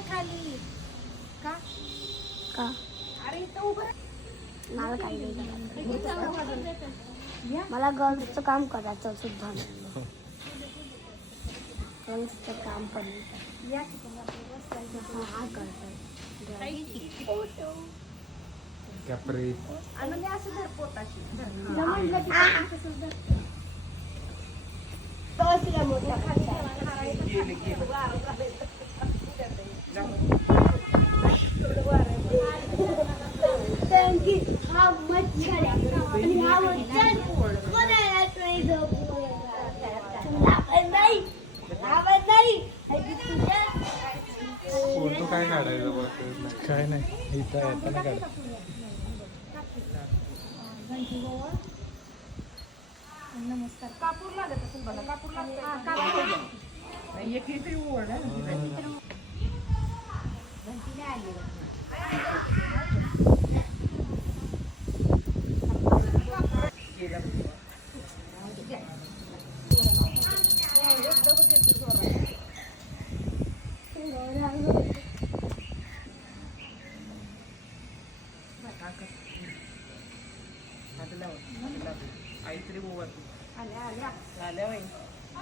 खाली का का अरे मला काही नाही मला गर्ल्सचं काम करायचं सुद्धा गर्ल्सचं काम पडलं हा करतात फोटो काय काढायचं काय नाही इथं येताना काढ नमस्कार कापूर लागत असेल बघा कापूर लागतोय एक इथे ओढ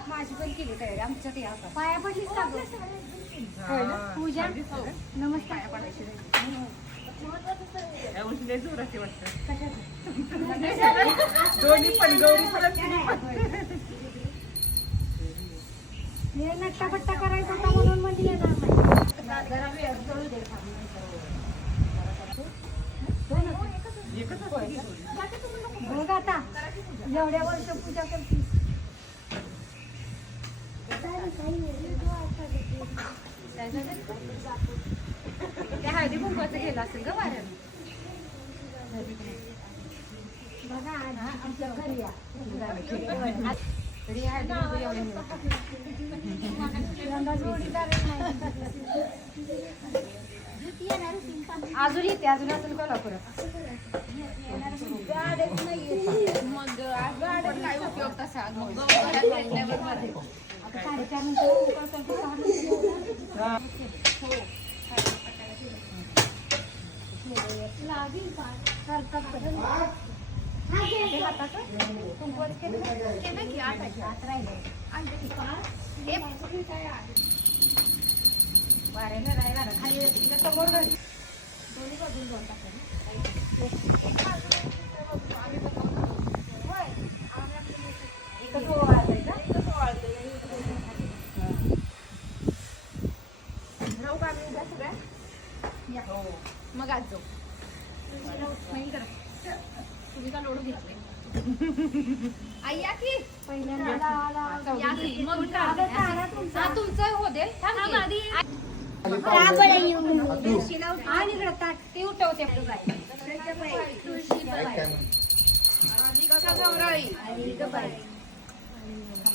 माझी पण केली तयारी आमच्यात या पाया पडलीच का पूजा नमस्कार दोन्ही पण गौरी नट्टापट्टा करायचा होता म्हणून म्हणजे येणार बघ आता एवढ्या वर्ष पूजा करतीस त्या हळदी कुंकवाचं गेलं असेल ग वाऱ्यानं बघा आमच्या घरी या तरी हळदी कुंकू अजून येते अजून असेल कोल्हापुरात मग आज काय उपयोग तसा आता 4:30 वाऱ्याला राहायला खाली समोर दोन्ही बाजून जाऊन मग आज जाऊ तुम्ही का लोडू घेतले आई या की तुमचं हो दे ते उठवते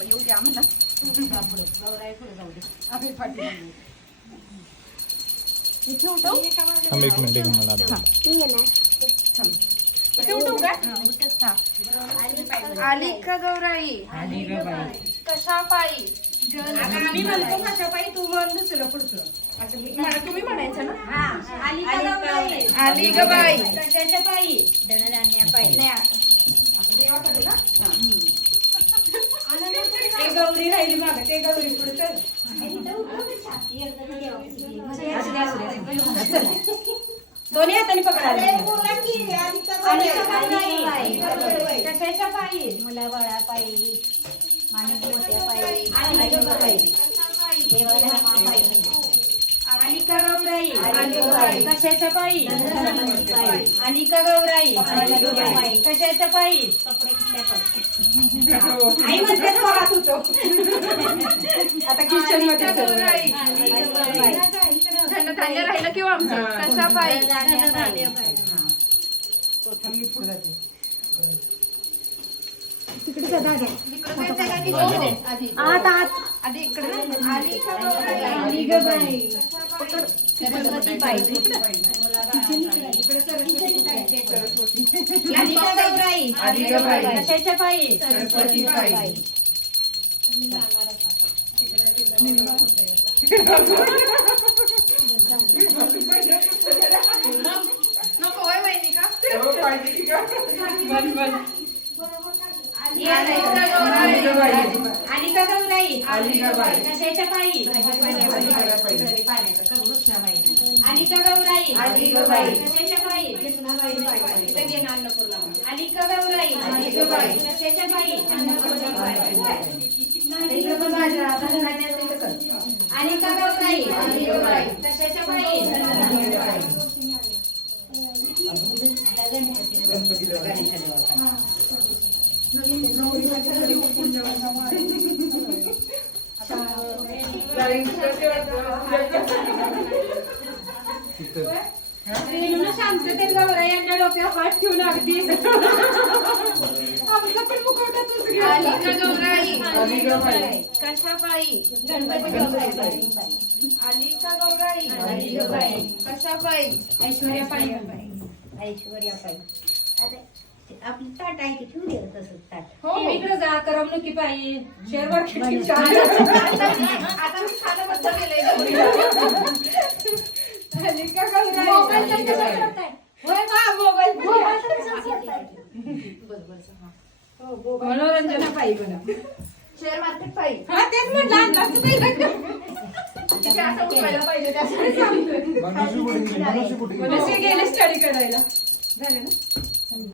येऊ द्या आम्हाला एक मिनिट मला आली का गौराई कशा पायी आम्ही म्हणतो कशा पायी तू म्हण दुसरं पुढचं तुम्ही म्हणायचं ना आली ग बाई कशाच्या पायी ते गौरी राहिली माग ते गौरी पुढे तर दोन्ही हाताने पकडायला कशाच्या पायी मुलाबाळा पायी माणिक मोठ्या पायी आली का गौराई कशाच्या पायी आली का गौराई कशाच्या पायी आई म्हणते पाहत होतो आता किचन मध्ये थंड धान्य राहिलं किंवा आमचं कशा पायी तिकडे इकडे सरस्वती गौराई कशाच्या पायी सरस्वती पायी नको होय माहिती का अलिका गौराई कशाच्या पायी अलिका गौराई कशाच्या पायी अलिका गौराई कशाच्या पायी अलिका गौराई कशाच्या पायी शांततेत गौराई यांच्या डोक्यात हात ठेवून अगदी आपलं पण मुखवटातच अलिका गौराई कशा पायी गणपती अलिका गौराई कशा पायी ऐश्वर्या पायी आपली ताट आहे की ठेवू दे तसंच ताट. इकडे जा करमणुकी पायी शेअर मार्केट आता मी खाणं बंद केलंय अलिका गौराई मोबाईल तर तसंच करताय. होय का मोबाईल मोबाईल तर तसंच करताय. मनोरंजना पायी बघा शेअर मार्केट पायी हा तेच म्हटलं अंदाज तिथे असं उठवायला पाहिजे त्यासाठी सांगतोय मनुष्य कुठे गेली? गेले स्टडी करायला झाले ना